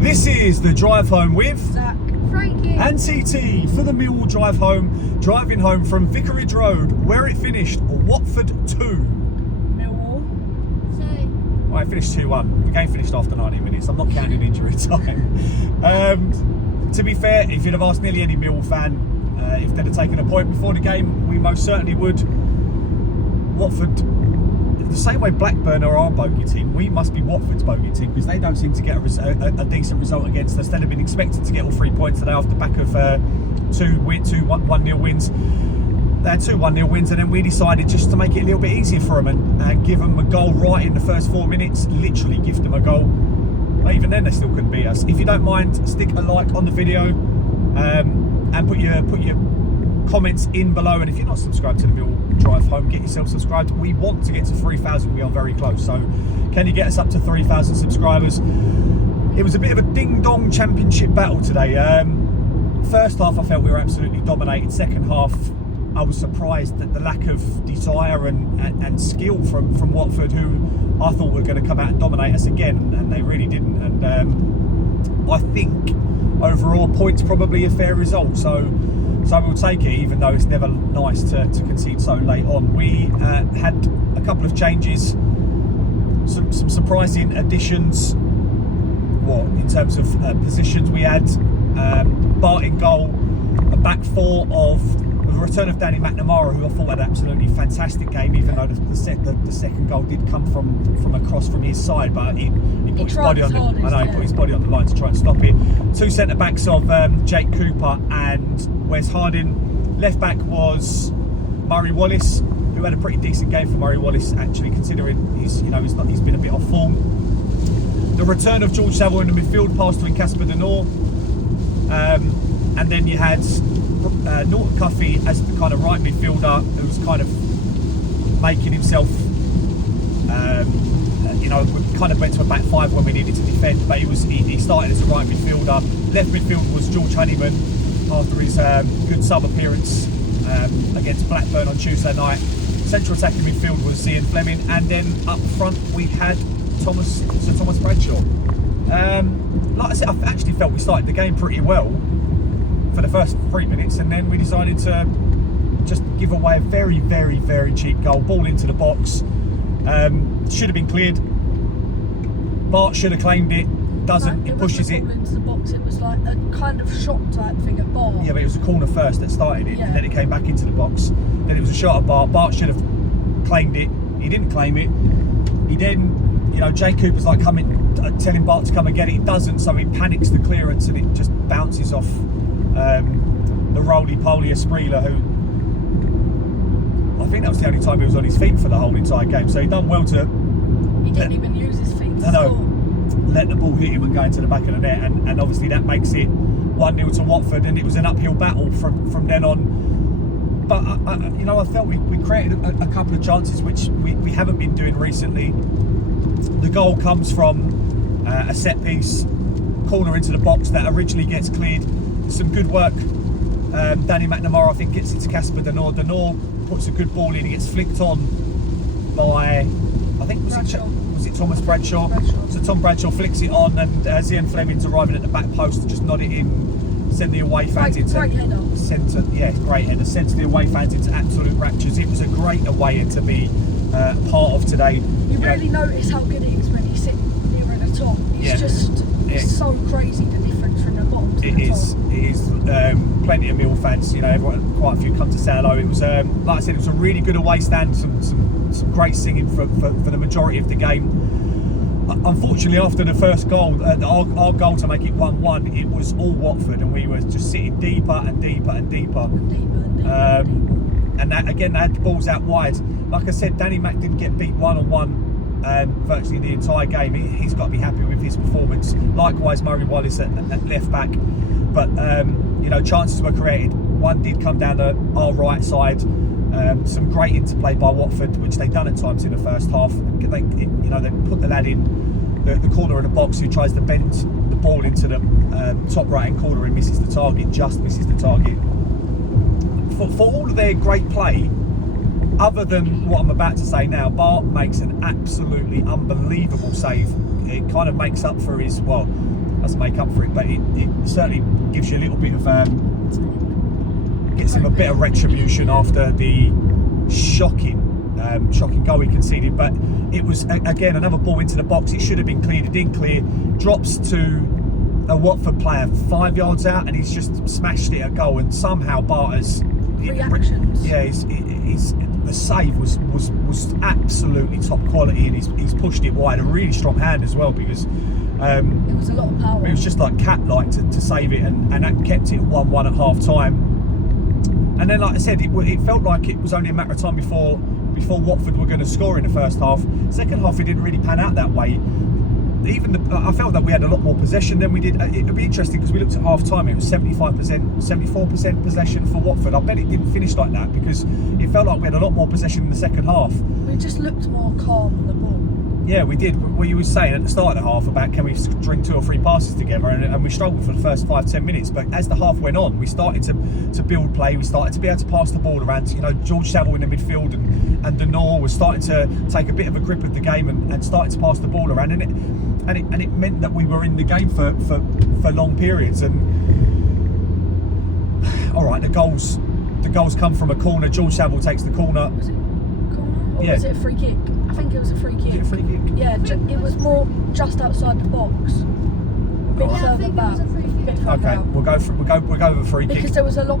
This is the drive home with Zac, Frankie and TT for the Millwall drive home, driving home from Vicarage Road, where it finished Watford 2. Millwall. Well, it finished 2-1. The game finished after 90 minutes. I'm not counting injury time. To be fair, if you'd have asked nearly any Millwall fan if they'd have taken a point before the game, we most certainly would. Watford, the same way Blackburn are our bogey team, we must be Watford's bogey team, because they don't seem to get a decent result against us. They'd have been expected to get all 3 points today off the back of two 1-0 wins. They had 2 1-0 wins, and then we decided just to make it a little bit easier for them and give them a goal right in the first 4 minutes. Literally gift them a goal. But even then, they still couldn't beat us. If you don't mind, stick a like on the video and put your comments in below. And if you're not subscribed to the Millwall Drive Home, get yourself subscribed. We want to get to 3,000. We are very close. So can you get us up to 3,000 subscribers? It was a bit of a ding-dong championship battle today. First half, I felt we were absolutely dominated. Second half, I was surprised at the lack of desire and skill from Watford, who I thought were going to come out and dominate us again, and they really didn't. And I think overall, points probably a fair result. So we'll take it, even though it's never nice to concede so late on. We had a couple of changes, some surprising additions. In terms of positions, we had Bart in goal, a back four of the return of Danny McNamara, who I thought had an absolutely fantastic game, even though the second goal did come from a cross from his side, but he put his body on the line to try and stop it. 2 centre backs of Jake Cooper and Wes Harding. Left back was Murray Wallace, who had a pretty decent game for Murray Wallace, actually, considering he's been a bit off form. The return of George Savile in the midfield, passed to Casper De Noor, and then you had Norton Cuffy as the kind of right midfielder, who was kind of making himself, we kind of went to a back five when we needed to defend, but he started as a right midfielder. Left midfield was George Honeyman after his good sub appearance against Blackburn on Tuesday night. Central attacking midfield was Ian Fleming, and then up front we had Thomas Bradshaw. Like I said, I actually felt we started the game pretty well for the first 3 minutes, and then we decided to just give away a very, very, very cheap goal. Ball into the box, should have been cleared. Bart should have claimed it. Doesn't. It pushes it ball into the box. It was like a kind of shot type thing at Bart. Yeah, but it was a corner first that started it, and then it came back into the box. Then it was a shot at Bart. Bart should have claimed it. He didn't claim it. He then, Jake Cooper's like telling Bart to come and get it. He doesn't, so he panics the clearance, and it just bounces off the roly-poly Esprilla, who I think that was the only time he was on his feet for the whole entire game. So he done well to. He didn't even use his feet to score. Let the ball hit him and go into the back of the net, and obviously that makes it 1-0 to Watford, and it was an uphill battle from then on. But I felt we created a couple of chances which we haven't been doing recently. The goal comes from a set piece, corner into the box that originally gets cleared. Some good work. Danny McNamara, I think, gets it to Casper De Noor. De Noor puts a good ball in. He gets flicked on by, I think, was it Thomas Bradshaw? So Tom Bradshaw flicks it on, and Ian Fleming's arriving at the back post to just nod it in, send the away fans into centre. Yeah, great header. Sends the away fans into absolute raptures. It was a great away to be part of today. You really notice how good he is when he's sitting near the top. It's so crazy, the difference from the bottom to the top. It is. Plenty of Mill fans, everyone, quite a few come to say hello. It was, like I said, it was a really good away stand. Some great singing for the majority of the game. Unfortunately, after the first goal, our goal to make it 1-1, it was all Watford, and we were just sitting deeper and deeper and deeper. And that, again, they had the balls out wide. Like I said, Danny Mac didn't get beat one-on-one virtually the entire game. He's got to be happy with his performance. Likewise, Murray Wallace at left back. But chances were created. One did come down our right side. Some great interplay by Watford, which they've done at times in the first half. They put the lad in the corner of the box who tries to bend the ball into the top right-hand corner and misses the target. Just misses the target. For all of their great play, other than what I'm about to say now, Bart makes an absolutely unbelievable save. it kind of makes up for his, well, doesn't make up for it, but it certainly gives you a little bit of gets him a bit of retribution after the shocking goal he conceded. But it was again another ball into the box. It should have been cleared. It didn't clear. Drops to a Watford player 5 yards out, and he's just smashed it at goal. And somehow Barter's reactions. Yeah, the save was absolutely top quality, and he's pushed it wide. A really strong hand as well, because it was a lot of power. It was just like cat-like to save it, and that kept it 1-1 at half time. And then, like I said, it felt like it was only a matter of time before Watford were going to score in the first half. Second half, it didn't really pan out that way. I felt that we had a lot more possession than we did. It would be interesting, because we looked at half time, it was 74% possession for Watford. I bet it didn't finish like that, because it felt like we had a lot more possession in the second half. We just looked more calm on the ball. Yeah, we did. What you were saying at the start of the half about can we string 2 or 3 passes together, and we struggled for the first 5-10 minutes. But as the half went on, we started to build play. We started to be able to pass the ball around. You know, George Saville in the midfield and Denor was starting to take a bit of a grip of the game and started to pass the ball around. And it meant that we were in the game for long periods. And all right, the goals come from a corner. George Saville takes the corner. Was it corner or yeah. Was it a free kick? I think it was a free kick. Was it a free kick? Yeah, it was more just outside the box. Bit further back. Okay, we'll go with a free kick. Because there was a lot,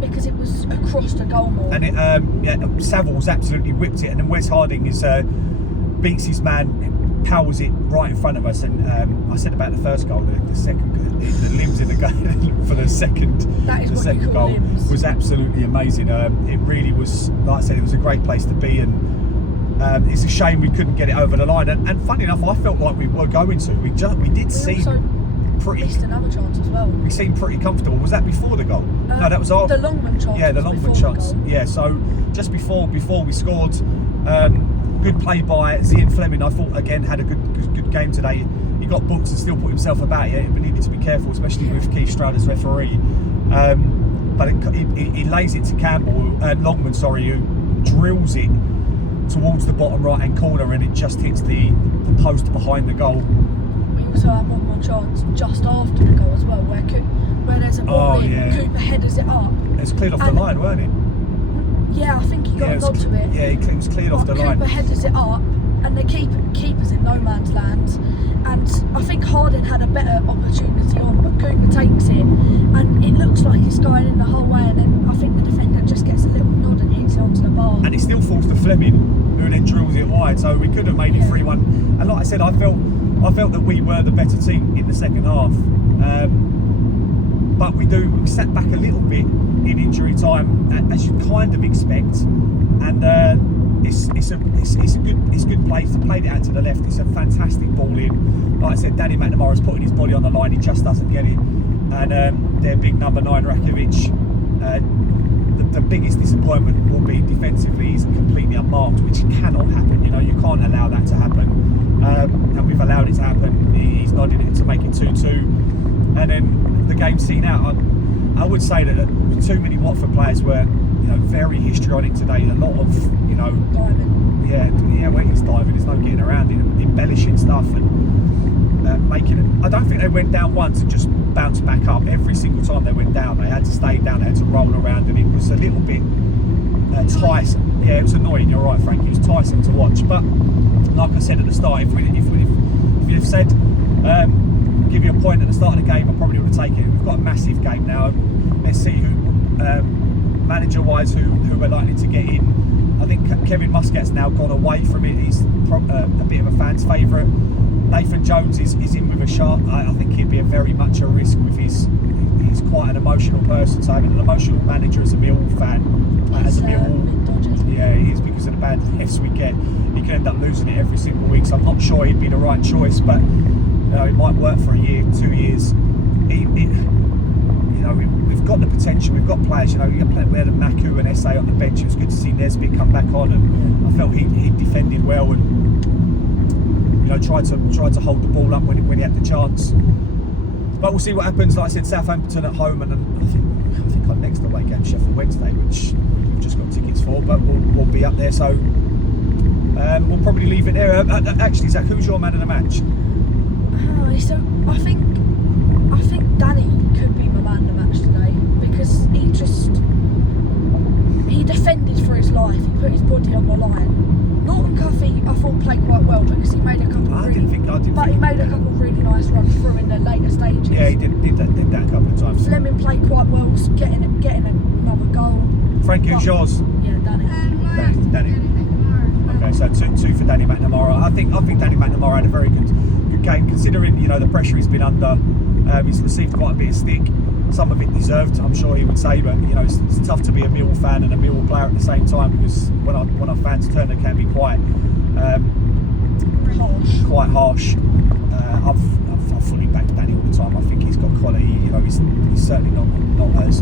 because it was across the goal more. And Saville's absolutely whipped it, and then Wes Harding beats his man, powers it right in front of us. And I said about the first goal, the second, the limbs in the goal for the second. That is the what second you call goal limbs. was absolutely amazing. It really was. Like I said, it was a great place to be, and it's a shame we couldn't get it over the line. And funny enough, I felt like we were going to. We did seem pretty. Missed another chance as well. We seemed pretty comfortable. Was that before the goal? No, that was after. The Longman chance. Yeah, the Longman chance. Yeah, so just before we scored, good play by Zian Fleming. I thought again had a good game today. He got booked and still put himself about. Yeah, we needed to be careful, especially with Keith Stroud as referee. But he lays it to Longman, who drills it towards the bottom right hand corner, and it just hits the post behind the goal. We also had one more chance just after the goal as well, where there's a ball Cooper headers it up. It's cleared off the line, weren't it? Yeah, I think he got onto it. Yeah, it was cleared off the line. Cooper headers it up, and the keeper's in no man's land. And I think Harding had a better opportunity on, but Cooper takes it, and it looks like it's going in the whole way. And then I think the defender just gets a little nod and hits it onto the bar. And it still falls to Fleming, who then drills it wide. So we could have made it 3-1. And like I said, I felt that we were the better team in the second half. But we sat back a little bit in injury time, as you kind of expect. And it's good play. He's played it out to the left. It's a fantastic ball in. Like I said, Danny McNamara's putting his body on the line. He just doesn't get it. And their big number 9 Rakovic. The biggest disappointment will be defensively. He's completely unmarked, which cannot happen. You know, you can't allow that to happen. And we've allowed it to happen. He's nodded it to make it 2-2. And then the game's seen out. I would say that too many Watford players were, very histrionic today. A lot of, diving. Yeah, when he's diving, there's no getting around it. Embellishing stuff and making it. I don't think they went down once and just bounced back up. Every single time they went down, they had to stay down. They had to roll around, and it was a little bit tiresome. Yeah, it was annoying. You're right, Frank. It was tiresome to watch. But like I said at the start, if you'd have said give you a point at the start of the game, I probably would have taken it. We've got a massive game now. Let's see who manager-wise who we're likely to get in. I think Kevin Muscat's now gone away from it. He's a bit of a fan's favourite. Nathan Jones is in with a shot. I think he'd be very much a risk with he's quite an emotional person. So having an emotional manager as a Millwall fan, as a Millwall, yeah, he is, because of the bad Fs we get. He can end up losing it every single week. So I'm not sure he'd be the right choice, but it might work for a year, 2 years. We've got the potential. We've got players. We had a Maku and SA on the bench. It was good to see Nesbitt come back on, and I felt he defended well and tried to hold the ball up when he had the chance. But we'll see what happens. Like I said, Southampton at home, and then I think our next away game, Sheffield Wednesday, which we've just got tickets for, but we'll be up there. So we'll probably leave it there. Actually, Zach, who's your man of the match? Oh, so I think Danny could be my man of the match today because he defended for his life. He put his body on the line. Norton Cuffy, I thought played quite well because he made a couple. He made a couple of really nice runs through in the later stages. Yeah, he did that a couple of times. Fleming played quite well, getting another goal. Frank, who's yours? Yeah, Danny. Danny. Okay, so two for Danny McNamara. I think Danny McNamara had a very good game considering the pressure he's been under. He's received quite a bit of stick. Some of it deserved, I'm sure he would say, but it's tough to be a Millwall fan and a Millwall player at the same time because when our fans turn, they can be quite harsh. I've fully backed Danny all the time. I think he's got quality. He's certainly not as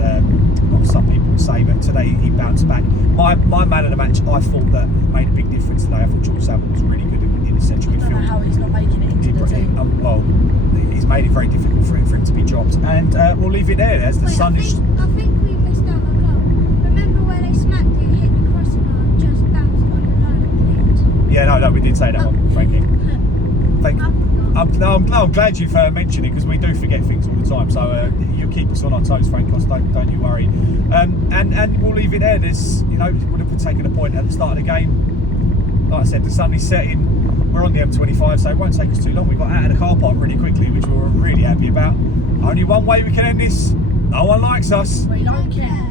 some people would say, but today he bounced back. My man of the match, I thought that made a big difference today. I thought George Saville was really good in the central midfield. I don't know how he's not making it into the team. Well, he's made it very difficult for him to be dropped, and we'll leave it there. As the sun is. I think we missed out a goal. Remember where they smacked it, hit the crossbar, just bounced on the line? Yeah, no, we did say that one, Frankie. I'm glad you've mentioned it because we do forget things all the time. So you keep us on our toes, Frankos. Don't you worry. And we'll leave it there. There's, would have taken a point at the start of the game. Like I said, the sun is setting. We're on the M25, so it won't take us too long. We got out of the car park really quickly, which we were really happy about. Only one way we can end this. No one likes us. We don't care.